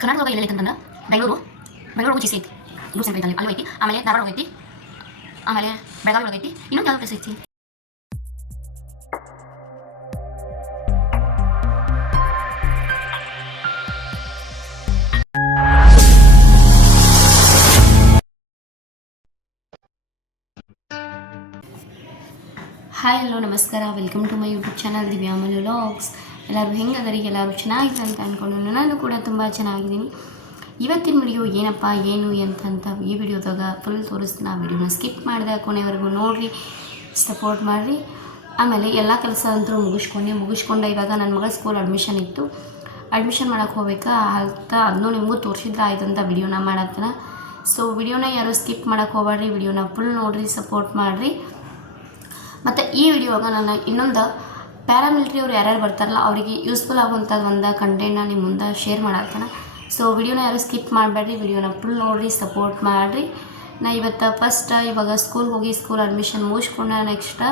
ಕರ್ನಾಟಕದಾಗ ಎಲ್ಲೈತೆ ಅಂತಂದ್ರೆ ಬೆಂಗಳೂರು ಜಿಸಿ ಐತಿ, ಯೂಸ್ ಸೆಂಟರ್ ಐತಿ, ಅಲ್ಲಿ ಐತಿ. ಆಮೇಲೆ ಧಾರವಾಡ ಐತಿ, ಆಮೇಲೆ ಬೆಳಗಾವಿ ಒಳಗೆ ಐತಿ. ಇನ್ನೊಂದು ಯಾವ್ದು ಪ್ಲೇಸ್ ಐತಿ? ಹಾಯ್ ಹಲೋ ನಮಸ್ಕಾರ, welcome to my YouTube channel Divyamalu vlogs. ಎಲ್ಲರೂ ಹೆಂಗದರಿ? ಎಲ್ಲರೂ ಚೆನ್ನಾಗಿದೆ ಅಂತ ಅಂದ್ಕೊಂಡು ನಾನು ಕೂಡ ತುಂಬ ಚೆನ್ನಾಗಿದ್ದೀನಿ. ಇವತ್ತಿನ ವಿಡಿಯೋ ಏನಪ್ಪ ಏನು ಎಂತಂತ ಈ ವಿಡಿಯೋದಾಗ ಫುಲ್ ತೋರಿಸ್ತೀನಿ. ಆ ವಿಡಿಯೋನ ಸ್ಕಿಪ್ ಮಾಡಿದೆ ಕೊನೆವರೆಗೂ ನೋಡಿರಿ, ಸಪೋರ್ಟ್ ಮಾಡಿರಿ. ಆಮೇಲೆ ಎಲ್ಲ ಕೆಲಸ ಅಂತೂ ಮುಗಿಸ್ಕೊಂಡೆ. ಇವಾಗ ನನ್ನ ಮಗಳ ಸ್ಕೂಲ್ ಅಡ್ಮಿಷನ್ ಇತ್ತು, ಅಡ್ಮಿಷನ್ ಮಾಡೋಕ್ಕೆ ಹೋಗ್ಬೇಕಾ ಅಂತ ಅದನ್ನೂ ನಿಮಗೂ ತೋರಿಸಿದ್ರೆ ಆಯ್ತಂತ ವಿಡಿಯೋನ ಮಾಡತ್ತನ. ಸೊ ವಿಡಿಯೋನ ಯಾರು ಸ್ಕಿಪ್ ಮಾಡೋಕ್ಕೆ ಹೋಗ್ಬೇಡ್ರಿ, ವಿಡಿಯೋನ ಫುಲ್ ನೋಡಿರಿ, ಸಪೋರ್ಟ್ ಮಾಡಿರಿ. ಮತ್ತು ಈ ವಿಡಿಯೋಗ ನಾನು ಇನ್ನೊಂದು ಪ್ಯಾರಾಮಿಲಿಟ್ರಿ ಅವ್ರು ಯಾರ್ಯಾರು ಬರ್ತಾರಲ್ಲ ಅವರಿಗೆ ಯೂಸ್ಫುಲ್ ಆಗುವಂಥದ್ದು ಒಂದು ಕಂಟೆಂಟ್ನ ನಿಮ್ಮ ಮುಂದೆ ಶೇರ್ ಮಾಡಾಕ್ತಾನೆ. ಸೊ ವಿಡಿಯೋನ ಯಾರು ಸ್ಕಿಪ್ ಮಾಡಬೇಡ್ರಿ, ವಿಡಿಯೋನ ಫುಲ್ ನೋಡಿರಿ, ಸಪೋರ್ಟ್ ಮಾಡಿರಿ. ನಾ ಇವತ್ತು ಫಸ್ಟ್ ಇವಾಗ ಸ್ಕೂಲ್ಗೆ ಹೋಗಿ ಸ್ಕೂಲ್ ಅಡ್ಮಿಷನ್ ಮುಗಿಸ್ಕೊಂಡ ನೆಕ್ಸ್ಟ್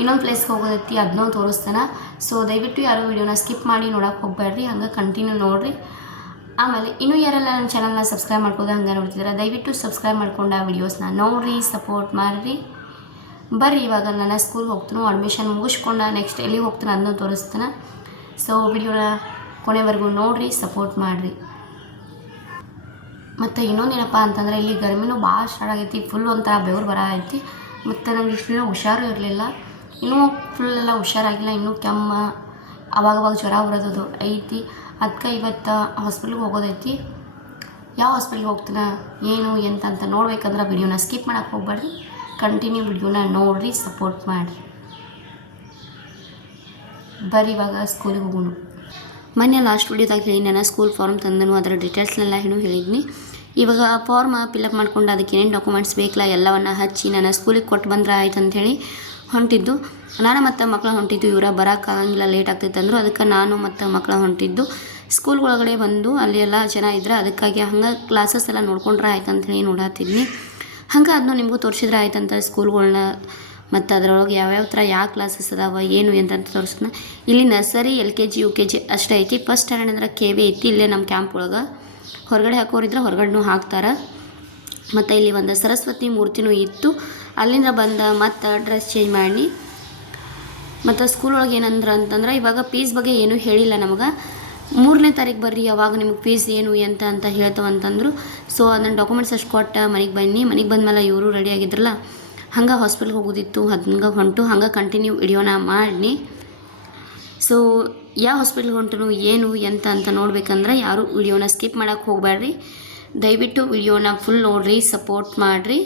ಇನ್ನೊಂದು ಪ್ಲೇಸ್ಗೆ ಹೋಗೋದೈತಿ, ಅದನ್ನೂ ತೋರಿಸ್ತಾನೆ. ಸೊ ದಯವಿಟ್ಟು ಯಾರು ವಿಡಿಯೋನ ಸ್ಕಿಪ್ ಮಾಡಿ ನೋಡೋಕೆ ಹೋಗ್ಬೇಡ್ರಿ, ಹಂಗೆ ಕಂಟಿನ್ಯೂ ನೋಡಿರಿ. ಆಮೇಲೆ ಇನ್ನೂ ಯಾರೆಲ್ಲ ನನ್ನ ಚಾನಲ್ನ ಸಬ್ಸ್ಕ್ರೈಬ್ ಮಾಡ್ಕೋದು ಹಂಗೆ ನೋಡ್ತಿದ್ದಾರೆ, ದಯವಿಟ್ಟು ಸಬ್ಸ್ಕ್ರೈಬ್ ಮಾಡ್ಕೊಂಡು ಆ ವಿಡಿಯೋಸ್ನ ನೋಡಿರಿ, ಸಪೋರ್ಟ್ ಮಾಡಿರಿ. ಬರ್ರಿ ಇವಾಗ ನಾನು ಸ್ಕೂಲ್ಗೆ ಹೋಗ್ತೀನಿ, ಅಡ್ಮಿಷನ್ ಮುಗಿಸ್ಕೊಂಡ ನೆಕ್ಸ್ಟ್ ಎಲ್ಲಿಗೆ ಹೋಗ್ತೀನಿ ಅದನ್ನು ತೋರಿಸ್ತಾನೆ. ಸೊ ವಿಡಿಯೋನ ಕೊನೆವರೆಗೂ ನೋಡಿರಿ, ಸಪೋರ್ಟ್ ಮಾಡಿರಿ. ಮತ್ತು ಇನ್ನೊಂದೇನಪ್ಪ ಅಂತಂದರೆ ಇಲ್ಲಿ ಗರ್ಮಿನೂ ಭಾಳ ಸ್ಟಾರ್ಟ್ ಆಗೈತಿ, ಫುಲ್ ಒಂಥರ ಬೆವರು ಬರ ಐತಿ. ಮತ್ತು ನನಗೆ ಇಷ್ಟು ಹುಷಾರು ಇರಲಿಲ್ಲ, ಇನ್ನೂ ಫುಲ್ಲೆಲ್ಲ ಹುಷಾರಾಗಿಲ್ಲ, ಇನ್ನೂ ಕೆಮ್ಮ ಅವಾಗವಾಗ ಜ್ವರ ಬರೋದು ಐತಿ. ಅದಕ್ಕೆ ಇವತ್ತು ಹಾಸ್ಪಿಟ್ಲಿಗೆ ಹೋಗೋದೈತಿ. ಯಾವ ಹಾಸ್ಪಿಟ್ಲಿಗೆ ಹೋಗ್ತೀನ ಏನು ಎಂತ ನೋಡ್ಬೇಕಂದ್ರೆ ವಿಡಿಯೋನ ಸ್ಕಿಪ್ ಮಾಡೋಕ್ಕೆ ಹೋಗ್ಬೇಡ್ರಿ, ಕಂಟಿನ್ಯೂ ವಿಡಿಯೋನ ನೋಡಿರಿ, ಸಪೋರ್ಟ್ ಮಾಡಿರಿ. ಬರ್ರಿ ಇವಾಗ ಸ್ಕೂಲಿಗೆ ಹೋಗೋಣ. ಮೊನ್ನೆ ಲಾಸ್ಟ್ ವಿಡಿಯೋದಾಗ ಹೇಳಿ ನಾನು ಸ್ಕೂಲ್ ಫಾರ್ಮ್ ತಂದನು, ಅದರ ಡೀಟೇಲ್ಸ್ನೆಲ್ಲ ಹೇಳಿದ್ನಿ. ಇವಾಗ ಫಾರ್ಮ್ ಫಿಲಪ್ ಮಾಡ್ಕೊಂಡು ಅದಕ್ಕೆ ಏನೇನು ಡಾಕ್ಯುಮೆಂಟ್ಸ್ ಬೇಕಲ್ಲ ಎಲ್ಲವನ್ನು ಹಚ್ಚಿ ನಾನು ಸ್ಕೂಲಿಗೆ ಕೊಟ್ಟು ಬಂದ್ರೆ ಆಯ್ತು ಅಂಥೇಳಿ ಹೊಂಟಿದ್ದು. ನಾನು ಮತ್ತು ಮಕ್ಕಳು ಹೊಂಟಿದ್ದು, ಇವರ ಬರೋಕ್ಕಾಗಂಗಿಲ್ಲ, ಲೇಟ್ ಆಗ್ತೈತೆ ಅಂದರು. ಅದಕ್ಕೆ ನಾನು ಮತ್ತು ಮಕ್ಕಳು ಹೊಂಟಿದ್ದು. ಸ್ಕೂಲ್ ಒಳಗಡೆ ಬಂದು ಅಲ್ಲಿ ಎಲ್ಲ ಚೆನ್ನಾಗಿದ್ರೆ ಅದಕ್ಕಾಗಿ ಹಂಗೆ ಕ್ಲಾಸಸ್ ಎಲ್ಲ ನೋಡ್ಕೊಂಡ್ರೆ ಆಯ್ತು ಅಂಥೇಳಿ ನೋಡತ್ತಿದ್ನಿ. ಹಂಗೆ ಅದನ್ನು ನಿಮಗೂ ತೋರಿಸಿದ್ರೆ ಆಯ್ತಂತ ಸ್ಕೂಲ್ಗಳನ್ನ, ಮತ್ತು ಅದರೊಳಗೆ ಯಾವ್ಯಾವ ಥರ ಯಾವ ಕ್ಲಾಸಸ್ ಅದಾವ ಏನು ಎಂತಂತ ತೋರಿಸ್ತಾನೆ. ಇಲ್ಲಿ ನರ್ಸರಿ LKG UKG ಅಷ್ಟೇ ಐತಿ. ಫಸ್ಟ್ ಸ್ಟ್ಯಾಂಡರ್ಡ್ ಅಂದ್ರೆ KV ಐತಿ, ಇಲ್ಲೇ ನಮ್ಮ ಕ್ಯಾಂಪ್ ಒಳಗೆ. ಹೊರಗಡೆ ಹಾಕೋರಿದ್ರೆ ಹೊರಗಡೆನೂ ಹಾಕ್ತಾರೆ. ಮತ್ತು ಇಲ್ಲಿ ಒಂದು ಸರಸ್ವತಿ ಮೂರ್ತಿನೂ ಇತ್ತು, ಅಲ್ಲಿಂದ ಬಂದ ಮತ್ತು ಡ್ರೆಸ್ ಚೇಂಜ್ ಮಾಡಿ. ಮತ್ತು ಸ್ಕೂಲ್ ಒಳಗೆ ಏನಂದ್ರೆ ಅಂತಂದ್ರೆ ಇವಾಗ ಫೀಸ್ ಬಗ್ಗೆ ಏನೂ ಹೇಳಿಲ್ಲ ನಮಗೆ. 3ನೇ ತಾರೀಕು ಬರ್ರಿ, ಅವಾಗ ನಿಮಗೆ ಫೀಸ್ ಏನು ಅಂತ ಹೇಳ್ತವಂತಂದರು. ಸೊ ಅದನ್ನು ಡಾಕ್ಯುಮೆಂಟ್ಸ್ ಅಷ್ಟು ಕೊಟ್ಟು ಮನೆಗೆ ಬಂದಮೇಲೆ ಇವರು ರೆಡಿ ಆಗಿದ್ರಲ್ಲ, ಹಂಗೆ ಹಾಸ್ಪಿಟ್ಲ್ಗೆ ಹೋಗೋದಿತ್ತು, ಹಂಗೆ ಹೊಂಟು ಹಂಗೆ ಕಂಟಿನ್ಯೂ ವಿಡಿಯೋನ ಮಾಡಿ. ಸೊ ಯಾವ ಹಾಸ್ಪಿಟ್ಲ್ಗೆ ಹೊಂಟನು ಏನು ಅಂತ ನೋಡ್ಬೇಕಂದ್ರೆ ಯಾರು ವಿಡಿಯೋನ ಸ್ಕಿಪ್ ಮಾಡೋಕ್ಕೆ ಹೋಗಬೇಡ್ರಿ, ದಯವಿಟ್ಟು ವಿಡಿಯೋನ ಫುಲ್ ನೋಡಿರಿ, ಸಪೋರ್ಟ್ ಮಾಡಿರಿ.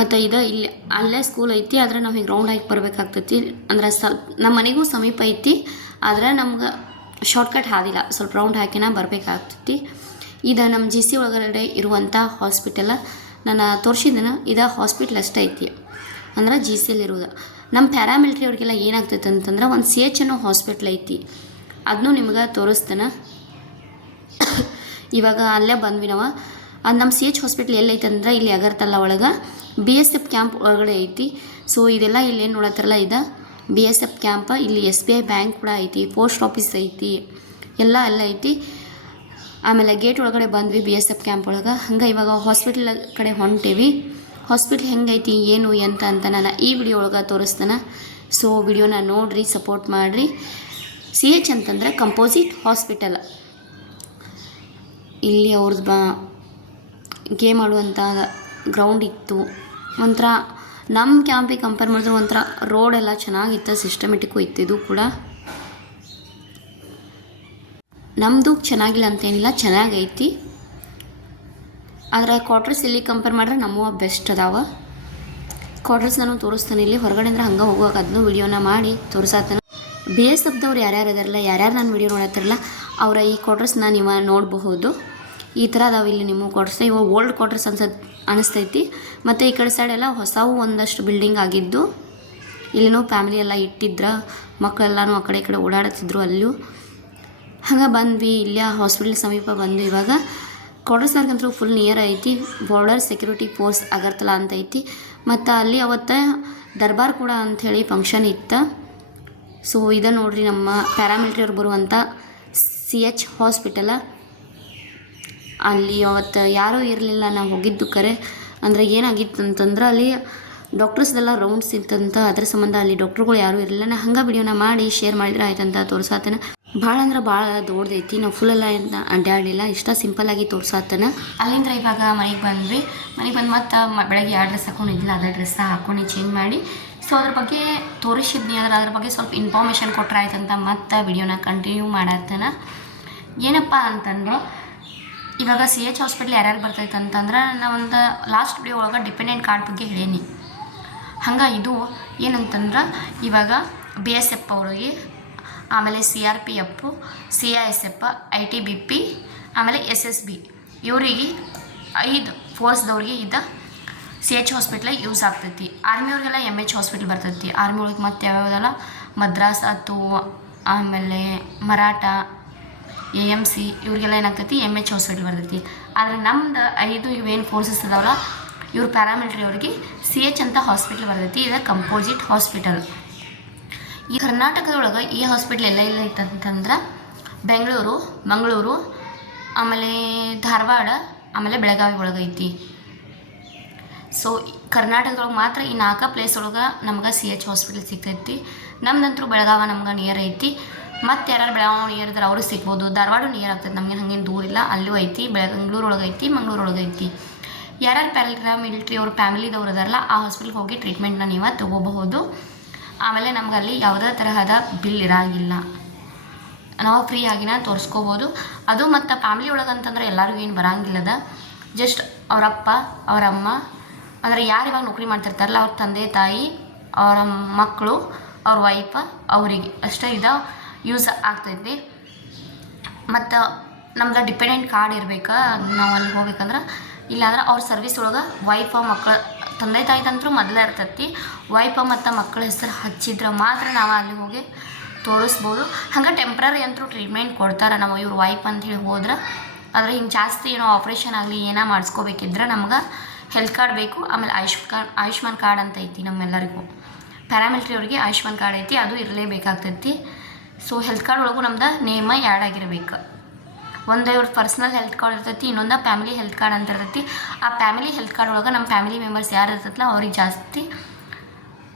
ಮತ್ತು ಇಲ್ಲಿ ಅಲ್ಲೇ ಸ್ಕೂಲ್ ಐತಿ, ಆದರೆ ನಾವು ಹಿಂಗೆ ರೌಂಡ್ ಹಾಕಿ ಬರಬೇಕಾಗ್ತೈತಿ. ಅಂದ್ರೆ ನಮ್ಮ ಮನೆಗೂ ಸಮೀಪ ಐತಿ, ಆದರೆ ನಮ್ಗೆ ಶಾರ್ಟ್ಕಟ್ ಹಾದಿಲ್ಲ, ಸ್ವಲ್ಪ ರೌಂಡ್ ಹಾಕಿನ ಬರಬೇಕಾಗ್ತೈತಿ. ಇದು ನಮ್ಮ GC ಒಳಗಡೆ ಇರುವಂಥ ಹಾಸ್ಪಿಟಲ ನಾನು ತೋರಿಸಿದ್ದೇನೆ. ಇದು ಹಾಸ್ಪಿಟ್ಲ್ ಅಷ್ಟೇ ಐತಿ, ಅಂದ್ರೆ GCಯಲ್ಲಿ ಇರೋದು. ನಮ್ಮ ಪ್ಯಾರಾಮಿಲಿಟ್ರಿ ಅವ್ರಿಗೆಲ್ಲ ಏನಾಗ್ತೈತೆ ಅಂತಂದ್ರೆ ಒಂದು CH ಅನ್ನೋ ಹಾಸ್ಪಿಟ್ಲ್ ಐತಿ, ಅದನ್ನೂ ನಿಮ್ಗೆ ತೋರಿಸ್ತೇನೆ. ಇವಾಗ ಅಲ್ಲೇ ಬಂದ್ವಿ ನಾವು. ಅದು ನಮ್ಮ CH ಹಾಸ್ಪಿಟ್ಲ್ ಎಲ್ಲೈತೆ ಅಂದ್ರೆ ಇಲ್ಲಿ ಅಗರ್ತಲ್ಲ ಒಳಗೆ BSF ಕ್ಯಾಂಪ್ ಒಳಗಡೆ ಐತಿ. ಸೊ ಇದೆಲ್ಲ ಇಲ್ಲೇನು ನೋಡತ್ತಾರಲ್ಲ ಇದು BSF ಕ್ಯಾಂಪ. ಇಲ್ಲಿ SBI ಬ್ಯಾಂಕ್ ಕೂಡ ಐತಿ, ಪೋಸ್ಟ್ ಆಫೀಸ್ ಐತಿ, ಎಲ್ಲ ಐತಿ. ಆಮೇಲೆ ಗೇಟ್ ಒಳಗಡೆ ಬಂದ್ವಿ BSF ಕ್ಯಾಂಪ್ ಒಳಗೆ. ಹಂಗೆ ಇವಾಗ ಹಾಸ್ಪಿಟ್ಲ್ ಕಡೆ ಹೊಂಟೇವಿ. ಹಾಸ್ಪಿಟ್ಲ್ ಹೆಂಗೈತಿ ಏನು ಅಂತ ನಾನು ಈ ವಿಡಿಯೋ ಒಳಗೆ ತೋರಿಸ್ತೇನೆ. ಸೊ ವಿಡಿಯೋನ ನೋಡಿರಿ, ಸಪೋರ್ಟ್ ಮಾಡಿರಿ. CH ಅಂತಂದರೆ ಕಂಪೋಸಿಟ್ ಹಾಸ್ಪಿಟಲ್. ಇಲ್ಲಿ ಅವ್ರದ್ದು ಗೇಮ್ ಆಡುವಂಥ ಗ್ರೌಂಡ್ ಇತ್ತು. ಒಂಥರ ನಮ್ಮ ಕ್ಯಾಂಪಿಗೆ ಕಂಪೇರ್ ಮಾಡಿದ್ರೆ ಒಂಥರ ರೋಡೆಲ್ಲ ಚೆನ್ನಾಗಿತ್ತು, ಸಿಸ್ಟಮೆಟಿಕ್ಕು ಇತ್ತು. ಇದು ಕೂಡ ನಮ್ಮದು ಚೆನ್ನಾಗಿಲ್ಲ ಅಂತೇನಿಲ್ಲ, ಚೆನ್ನಾಗೈತಿ. ಆದರೆ ಕ್ವಾರ್ಟರ್ಸ್ ಇಲ್ಲಿ ಕಂಪೇರ್ ಮಾಡಿದ್ರೆ ನಮ್ಮವ ಬೆಸ್ಟ್ ಅದಾವ. ಕ್ವಾರ್ಟರ್ಸ್ ನಾನು ತೋರಿಸ್ತಾನೆ ಇಲ್ಲಿ ಹೊರಗಡೆ ಅಂದ್ರೆ ಹಂಗೆ ಹೋಗುವಾಗ ಅದನ್ನು ವಿಡಿಯೋನ ಮಾಡಿ ತೋರಿಸತ್ತಾನೆ. BSFದವ್ರು ಯಾರ್ಯಾರು ಇದಾರಲ್ಲ, ಯಾರ್ಯಾರು ನಾನು ವಿಡಿಯೋ ನೋಡತ್ತಿರಲ್ಲ ಅವರ ಈ ಕ್ವಾರ್ಟರ್ಸ್ನ ನೀವು ನೋಡಬಹುದು. ಈ ಥರ ಅದಾವೆ ಇಲ್ಲಿ ನಿಮ್ಮ ಕ್ವಾರ್ಟರ್ಸ್. ಇವಾಗ ಓಲ್ಡ್ ಕ್ವಾರ್ಟರ್ಸ್ ಅನಿಸ್ತೈತಿ. ಮತ್ತು ಈ ಕಡೆ ಸೈಡ್ ಎಲ್ಲ ಹೊಸವು ಒಂದಷ್ಟು ಬಿಲ್ಡಿಂಗ್ ಆಗಿದ್ದು. ಇಲ್ಲಿನೂ ಫ್ಯಾಮಿಲಿ ಎಲ್ಲ ಇಟ್ಟಿದ್ರ, ಮಕ್ಕಳೆಲ್ಲನೂ ಆ ಕಡೆ ಈ ಕಡೆ ಓಡಾಡುತ್ತಿದ್ರು. ಅಲ್ಲೂ ಹಂಗೆ ಬಂದ್ವಿ, ಇಲ್ಲೇ ಹಾಸ್ಪಿಟ್ಲ್ ಸಮೀಪ ಬಂದ್ವಿ. ಇವಾಗ ಕ್ವಾರ್ಟರ್ಸ್ನಾಗಂತೂ ಫುಲ್ ನಿಯರ್ ಐತಿ. ಬಾರ್ಡರ್ ಸೆಕ್ಯೂರಿಟಿ ಫೋರ್ಸ್ ಅಗರ್ತಲಾ ಅಂತ ಐತಿ. ಮತ್ತು ಅಲ್ಲಿ ಅವತ್ತು ದರ್ಬಾರ್ ಕೂಡ ಅಂಥೇಳಿ ಫಂಕ್ಷನ್ ಇತ್ತು. ಸೊ ಇದು ನೋಡ್ರಿ ನಮ್ಮ ಪ್ಯಾರಾಮಿಲಿಟ್ರಿ ಅವ್ರು ಬರುವಂಥ CH ಹಾಸ್ಪಿಟಲ. ಅಲ್ಲಿ ಅವತ್ತು ಯಾರೂ ಇರಲಿಲ್ಲ, ನಾವು ಹೋಗಿದ್ದು ಕರೆ. ಅಂದರೆ ಏನಾಗಿತ್ತು ಅಂತಂದ್ರೆ ಅಲ್ಲಿ ಡಾಕ್ಟರ್ಸ್ದೆಲ್ಲ ರೌಂಡ್ಸ್ ಇತ್ತಂತ, ಅದ್ರ ಸಂಬಂಧ ಅಲ್ಲಿ ಡಾಕ್ಟ್ರುಗಳು ಯಾರೂ ಇರಲಿಲ್ಲ. ನಾ ಹಂಗೆ ವಿಡಿಯೋನ ಮಾಡಿ ಶೇರ್ ಮಾಡಿದ್ರೆ ಆಯ್ತಂತ ತೋರ್ಸಾತನ. ಭಾಳ ಅಂದ್ರೆ ಭಾಳ ದೊಡ್ಡದೈತಿ, ನಾವು ಫುಲ್ಲೆಲ್ಲ ಅಡ್ಡಾಡಿಲ್ಲ, ಇಷ್ಟ ಸಿಂಪಲ್ಲಾಗಿ ತೋರ್ಸಾತನ. ಅಲ್ಲಿಂದ ಇವಾಗ ಮನೆಗೆ ಬಂದ್ವಿ. ಮನೆಗೆ ಬಂದು ಮತ್ತು ಬೆಳಗ್ಗೆ 2 ಡ್ರೆಸ್ ಹಾಕೊಂಡಿದ್ದಿಲ್ಲ, ಅದೇ ಡ್ರೆಸ್ ಹಾಕೊಂಡು ಚೇಂಜ್ ಮಾಡಿ ಸೊ ಅದ್ರ ಬಗ್ಗೆ ತೋರಿಸಿದ್ನಿ. ಅದ್ರ ಬಗ್ಗೆ ಸ್ವಲ್ಪ ಇನ್ಫಾರ್ಮೇಷನ್ ಕೊಟ್ಟರೆ ಆಯ್ತಂತ ಮತ್ತು ವಿಡಿಯೋನ ಕಂಟಿನ್ಯೂ ಮಾಡತ್ತನ. ಏನಪ್ಪ ಅಂತಂದ್ರೆ ಇವಾಗ CH ಹಾಸ್ಪಿಟ್ಲ್ ಯಾರ್ಯಾರು ಬರ್ತೈತೆ ಅಂತಂದ್ರೆ ನಾವೊಂದು ಲಾಸ್ಟ್ ವಿಡಿಯೋ ಒಳಗೆ ಡಿಪೆಂಡೆಂಟ್ ಕಾರ್ಡ್ ಬಗ್ಗೆ ಹೇಳೀನಿ. ಹಂಗೆ ಇದು ಏನಂತಂದ್ರೆ ಇವಾಗ BSF ಅವ್ರಿಗೆ, ಆಮೇಲೆ CRPF, CISF, ITBP, ಆಮೇಲೆ SSB ಇವರಿಗೆ 5 ಫೋರ್ಸ್ದವ್ರಿಗೆ ಇದು CH ಹಾಸ್ಪಿಟ್ಲ ಯೂಸ್ ಆಗ್ತೈತಿ. ಆರ್ಮಿಯವ್ರಿಗೆಲ್ಲ MH ಹಾಸ್ಪಿಟ್ಲ್ ಬರ್ತೈತಿ. ಆರ್ಮಿ ಒಳಗೆ ಮತ್ತು ಯಾವ್ಯಾವುದೆಲ್ಲ ಮದ್ರಾಸ್ ಆಯ್ತು, ಆಮೇಲೆ ಮರಾಠ, AMC ಇವ್ರಿಗೆಲ್ಲ ಏನಾಗ್ತೈತಿ MH ಹಾಸ್ಪಿಟ್ಲ್ ಬರ್ತೈತಿ. ಆದರೆ ನಮ್ದು 5 ಇವೇನು ಫೋರ್ಸಸ್ ಅದಾವಲ್ಲ ಇವ್ರು ಪ್ಯಾರಾಮಿಲಿಟ್ರಿ ಅವ್ರಿಗೆ CH ಅಂತ ಹಾಸ್ಪಿಟ್ಲ್ ಬರ್ತೈತಿ. ಇದು ಕಂಪೋಸಿಟ್ ಹಾಸ್ಪಿಟಲ್. ಈ ಕರ್ನಾಟಕದೊಳಗೆ ಈ ಹಾಸ್ಪಿಟ್ಲ್ ಎಲ್ಲ ಇತ್ತಂತಂದ್ರೆ ಬೆಂಗಳೂರು, ಮಂಗಳೂರು, ಆಮೇಲೆ ಧಾರವಾಡ, ಆಮೇಲೆ ಬೆಳಗಾವಿ ಒಳಗೈತಿ. ಸೊ ಕರ್ನಾಟಕದೊಳಗೆ ಮಾತ್ರ ಈ 4 ಪ್ಲೇಸ್ ಒಳಗೆ ನಮ್ಗೆ CH ಹಾಸ್ಪಿಟಲ್ ಸಿಗ್ತೈತಿ. ನಮ್ದಂತರೂ ಬೆಳಗಾವಿ ನಮ್ಗೆ ನಿಯರ್ ಐತಿ. ಮತ್ತು ಯಾರು ಬೆಳಗಾವಿ ನಿಯರ್ ಇದ್ರೆ ಅವ್ರಿಗೆ ಸಿಗ್ಬೋದು. ಧಾರವಾಡ ನಿಯರ್ ಆಗ್ತೈತೆ, ನಮಗೆ ಹಂಗೇನು ದೂರ ಇಲ್ಲ, ಅಲ್ಲೂ ಐತಿ. ಬೆಂಗಳೂರು ಒಳಗೆ ಐತಿ, ಮಂಗಳೂರು ಒಳಗೆ ಐತಿ. ಯಾರ್ಯಾರು ಪ್ಯಾರಾಮಿಲಿಟ್ರಿ ಅವ್ರ ಫ್ಯಾಮಿಲಿದವ್ರು ಅದಾರಲ್ಲ ಆ ಹಾಸ್ಪಿಟ್ಲ್ಗೆ ಹೋಗಿ ಟ್ರೀಟ್ಮೆಂಟ್ನ ನೀವು ತೊಗೋಬಹುದು. ಆಮೇಲೆ ನಮ್ಗೆ ಅಲ್ಲಿ ಯಾವುದೇ ತರಹದ ಬಿಲ್ ಇರೋಂಗಿಲ್ಲ, ನಾವು ಫ್ರೀ ಆಗಿನ ತೋರಿಸ್ಕೋಬೋದು. ಅದು ಮತ್ತು ಫ್ಯಾಮಿಲಿ ಒಳಗೆ ಅಂತಂದ್ರೆ ಎಲ್ಲರಿಗೂ ಏನು ಬರೋಂಗಿಲ್ಲದ. ಜಸ್ಟ್ ಅವರಪ್ಪ ಅವರಮ್ಮ ಅಂದರೆ ಯಾರು ಇವಾಗ ನೌಕರಿ ಮಾಡ್ತಿರ್ತಾರಲ್ಲ ಅವ್ರ ತಂದೆ ತಾಯಿ, ಅವರ ಮಕ್ಕಳು, ಅವ್ರ ವೈಫ, ಅವರಿಗೆ ಅಷ್ಟೇ ಇದು ಯೂಸ್ ಆಗ್ತೈತಿ. ಮತ್ತು ನಮ್ದು ಡಿಪೆಂಡೆಂಟ್ ಕಾರ್ಡ್ ಇರಬೇಕಾ ನಾವು ಅಲ್ಲಿ ಹೋಗ್ಬೇಕಂದ್ರೆ. ಇಲ್ಲಾಂದ್ರೆ ಅವ್ರ ಸರ್ವಿಸ್ ಒಳಗೆ ವೈಫ ಮಕ್ಕಳು, ತಂದೆ ತಾಯಿದಂತರೂ ಮೊದಲೇ ಇರ್ತೈತಿ. ವೈಫ ಮತ್ತು ಮಕ್ಕಳ ಹೆಸರು ಹಚ್ಚಿದ್ರೆ ಮಾತ್ರ ನಾವು ಅಲ್ಲಿ ಹೋಗಿ ತೋರಿಸ್ಬೋದು. ಹಂಗೆ ಟೆಂಪ್ರರಿ ಅಂತೂ ಟ್ರೀಟ್ಮೆಂಟ್ ಕೊಡ್ತಾರೆ. ನಾವು ಇವ್ರ ವೈಫ್ ಅಂಥೇಳಿ ಹೋದ್ರೆ. ಆದರೆ ಹಿಂಗೆ ಜಾಸ್ತಿ ಏನೋ ಆಪ್ರೇಷನ್ ಆಗಲಿ ಏನೋ ಮಾಡಿಸ್ಕೋಬೇಕಿದ್ರೆ ನಮ್ಗೆ ಹೆಲ್ತ್ ಕಾರ್ಡ್ ಬೇಕು. ಆಮೇಲೆ ಆಯುಷ್ಮಾನ್ ಕಾರ್ಡ್ ಅಂತ ಐತಿ ನಮ್ಮೆಲ್ಲರಿಗೂ. ಪ್ಯಾರಾಮಿಲಿಟ್ರಿ ಅವ್ರಿಗೆ ಆಯುಷ್ಮಾನ್ ಕಾರ್ಡ್ ಐತಿ, ಅದು ಇರಲೇಬೇಕಾಗ್ತೈತಿ. ಸೊ ಹೆಲ್ತ್ ಕಾರ್ಡ್ ಒಳಗೂ ನಮ್ದು ನೇಮ ಆ್ಯಡ್ ಆಗಿರಬೇಕು. ಒಂದು ಇವ್ರ ಪರ್ಸ್ನಲ್ ಹೆಲ್ತ್ ಕಾರ್ಡ್ ಇರ್ತೈತಿ, ಇನ್ನೊಂದು ಫ್ಯಾಮಿಲಿ ಹೆಲ್ತ್ ಕಾರ್ಡ್ ಅಂತ ಇರ್ತೈತಿ. ಆ ಫ್ಯಾಮಿಲಿ ಹೆಲ್ತ್ ಕಾರ್ಡ್ ಒಳಗೆ ನಮ್ಮ ಫ್ಯಾಮಿಲಿ ಮೆಂಬರ್ಸ್ ಯಾರು ಇರ್ತೈತಲ್ಲ ಅವ್ರಿಗೆ ಜಾಸ್ತಿ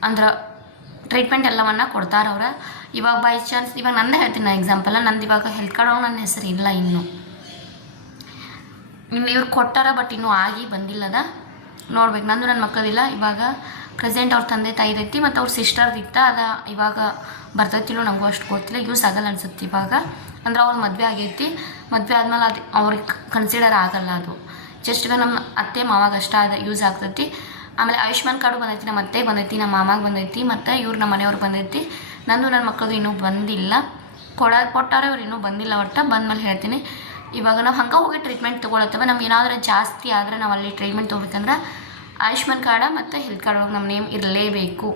ಅಂದ್ರೆ ಟ್ರೀಟ್ಮೆಂಟ್ ಎಲ್ಲವನ್ನ ಕೊಡ್ತಾರೆ ಅವ್ರು. ಇವಾಗ ಬೈ ಚಾನ್ಸ್ ಇವಾಗ ನಂದೇ ಹೇಳ್ತೀನಿ ನಾನು ಎಕ್ಸಾಂಪಲ್. ನಂದು ಇವಾಗ ಹೆಲ್ತ್ ಕಾರ್ಡ್ ಒಳಗೆ ನನ್ನ ಹೆಸರು ಇಲ್ಲ ಇನ್ನು ಇವ್ರು ಕೊಟ್ಟಾರ, ಬಟ್ ಇನ್ನೂ ಆಗಿ ಬಂದಿಲ್ಲದ. ನೋಡ್ಬೇಕು. ನಂದು ನನ್ನ ಮಕ್ಕಳಿಲ್ಲ ಇವಾಗ ಪ್ರೆಸೆಂಟ್. ಅವ್ರ ತಂದೆ ತಾಯಿದೈತಿ ಮತ್ತು ಅವ್ರ ಸಿಸ್ಟರ್ದಿತ್ತ, ಅದು ಇವಾಗ ಬರ್ತೈತಿಲ್ಲೋ ನನಗೂ ಅಷ್ಟು ಗೊತ್ತಿಲ್ಲ. ಯೂಸ್ ಆಗಲ್ಲ ಅನ್ಸುತ್ತೆ ಇವಾಗ. ಅಂದ್ರೆ ಅವ್ರ ಮದುವೆ ಆಗೈತಿ. ಮದುವೆ ಆದ್ಮೇಲೆ ಅದು ಅವ್ರಿಗೆ ಕನ್ಸಿಡರ್ ಆಗಲ್ಲ. ಅದು ಜಸ್ಟ್ ಇವಾಗ ನಮ್ಮ ಅತ್ತೆ ಮಾವಾಗ ಅಷ್ಟೇ ಅದು ಯೂಸ್ ಆಗ್ತೈತಿ. ಆಮೇಲೆ ಆಯುಷ್ಮಾನ್ ಕಾರ್ಡು ಬಂದೈತಿ, ನಮ್ಮ ಅತ್ತೆಗೆ ಬಂದೈತಿ, ನಮ್ಮ ಮಾಮಾಗೆ ಬಂದೈತಿ, ಮತ್ತು ಇವ್ರು ನಮ್ಮ ಮನೆಯವ್ರಿಗೆ ಬಂದೈತಿ. ನಂದು ನನ್ನ ಮಕ್ಕಳದು ಇನ್ನೂ ಬಂದಿಲ್ಲ. ಕೊಟ್ಟಾರೆ ಅವ್ರು ಇನ್ನೂ ಬಂದಿಲ್ಲ. ಒಟ್ಟು ಬಂದಮೇಲೆ ಹೇಳ್ತೀನಿ. ಇವಾಗ ನಾವು ಹಂಗೆ ಹೋಗಿ ಟ್ರೀಟ್ಮೆಂಟ್ ತೊಗೊಳತ್ತವೆ. ನಮ್ಗೆ ಏನಾದರೂ ಜಾಸ್ತಿ ಆದರೆ ನಾವು ಅಲ್ಲಿ ಟ್ರೀಟ್ಮೆಂಟ್ ತೊಗೊಬೇಕಂದ್ರೆ ಆಯುಷ್ಮಾನ್ ಕಾರ್ಡ ಮತ್ತು ಹೆಲ್ತ್ ಕಾರ್ಡ್ ಒಳಗೆ ನಮ್ಮ ನೇಮ್ ಇರಲೇಬೇಕು.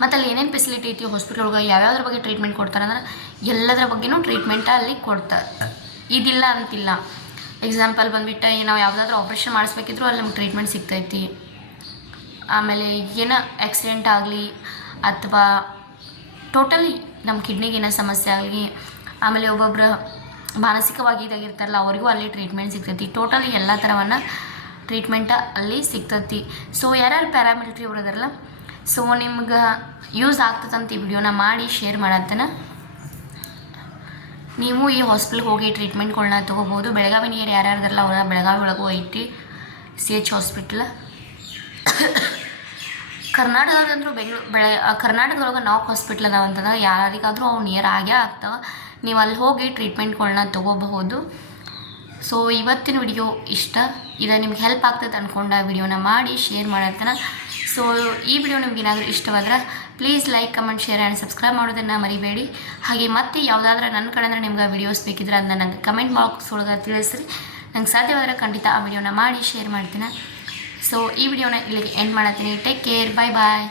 ಮತ್ತು ಅಲ್ಲಿ ಏನೇನು ಫೆಸಿಲಿಟಿ ಐತಿ ಹಾಸ್ಪಿಟಲ್ ಒಳಗೆ, ಯಾವ್ಯಾವ್ದ್ರ ಬಗ್ಗೆ ಟ್ರೀಟ್ಮೆಂಟ್ ಕೊಡ್ತಾರೆ ಅಂದ್ರೆ ಎಲ್ಲದರ ಬಗ್ಗೆನೂ ಟ್ರೀಟ್ಮೆಂಟ ಅಲ್ಲಿ ಕೊಡ್ತಾರೆ. ಇದಿಲ್ಲ ಅಂತಿಲ್ಲ. ಎಕ್ಸಾಂಪಲ್ ಬಂದುಬಿಟ್ಟು ನಾವು ಯಾವುದಾದ್ರೂ ಆಪ್ರೇಷನ್ ಮಾಡಿಸ್ಬೇಕಿದ್ರು ಅಲ್ಲಿ ನಮ್ಗೆ ಟ್ರೀಟ್ಮೆಂಟ್ ಸಿಗ್ತೈತಿ. ಆಮೇಲೆ ಏನೋ ಆಕ್ಸಿಡೆಂಟ್ ಆಗಲಿ ಅಥವಾ ಟೋಟಲಿ ನಮ್ಮ ಕಿಡ್ನಿಗೆ ಏನೋ ಸಮಸ್ಯೆ ಆಗಲಿ, ಆಮೇಲೆ ಒಬ್ಬೊಬ್ಬರು ಮಾನಸಿಕವಾಗಿ ಇದಾಗಿರ್ತಾರಲ್ಲ ಅವರಿಗೂ ಅಲ್ಲಿ ಟ್ರೀಟ್ಮೆಂಟ್ ಸಿಗ್ತೈತಿ. ಟೋಟಲಿ ಎಲ್ಲ ಥರವನ್ನು ಟ್ರೀಟ್ಮೆಂಟ ಅಲ್ಲಿ ಸಿಗ್ತೈತಿ. ಸೊ ಯಾರ್ಯಾರು ಪ್ಯಾರಾಮಿಲಿಟ್ರಿ ಅವ್ರದಾರಲ್ಲ, ಸೊ ನಿಮ್ಗೆ ಯೂಸ್ ಆಗ್ತದಂತ ಈ ವಿಡಿಯೋನ ಮಾಡಿ ಶೇರ್ ಮಾಡತ್ತೇನೆ. ನೀವು ಈ ಹಾಸ್ಪಿಟ್ಲ್ಗೆ ಹೋಗಿ ಟ್ರೀಟ್ಮೆಂಟ್ಗಳನ್ನ ತೊಗೋಬೋದು. ಬೆಳಗಾವಿ ನಿಯರ್ ಯಾರ್ಯಾರದಾರಲ್ಲ ಅವರ ಬೆಳಗಾವಿ ಒಳಗೂ ಐತಿ CH ಹಾಸ್ಪಿಟ್ಲ್. ಕರ್ನಾಟಕದಂದ್ರೂ ಕರ್ನಾಟಕದೊಳಗೆ 4 ಹಾಸ್ಪಿಟ್ಲ್ ಅದಾವ ಅಂತಂದ್ರೆ ಯಾರಿಗಾದರೂ ಅವು ನಿಯರ್ ಆಗೇ ಆಗ್ತಾವೆ. ನೀವು ಅಲ್ಲಿ ಹೋಗಿ ಟ್ರೀಟ್ಮೆಂಟ್ಗಳನ್ನ ತೊಗೋಬಹುದು. ಸೊ ಇವತ್ತಿನ ವಿಡಿಯೋ ಇಷ್ಟ ಇದು ನಿಮ್ಗೆ ಹೆಲ್ಪ್ ಆಗ್ತದೆ ಅಂದ್ಕೊಂಡು ಆ ವಿಡಿಯೋನ ಮಾಡಿ ಶೇರ್ ಮಾಡತ್ತೇನೆ. ಸೊ ಈ ವಿಡಿಯೋ ನಿಮ್ಗೆ ಏನಾದರೂ ಇಷ್ಟವಾದ್ರೆ please like, comment, share and subscribe ಮಾಡೋದನ್ನು ಮರಿಬೇಡಿ. ಹಾಗೆ ಮತ್ತೆ ಯಾವುದಾದ್ರೂ ನನ್ನ ಕಡೆಯಿಂದ ನಿಮ್ಗೆ ವಿಡಿಯೋಸ್ ಬೇಕಿದ್ರೆ ಅದನ್ನ ನನಗೆ ಕಮೆಂಟ್ ಬಾಕ್ಸ್ ಒಳಗೆ ತಿಳಿಸ್ರಿ. ನಂಗೆ ಸಾಧ್ಯವಾದರೆ ಖಂಡಿತ ಆ ವಿಡಿಯೋನ ಮಾಡಿ ಶೇರ್ ಮಾಡ್ತೀನಿ. ಸೊ ಈ ವಿಡಿಯೋನ ಇಲ್ಲಿಗೆ ಎಂಡ್ ಮಾಡತ್ತೀನಿ. ಟೇಕ್ ಕೇರ್, ಬಾಯ್ ಬಾಯ್.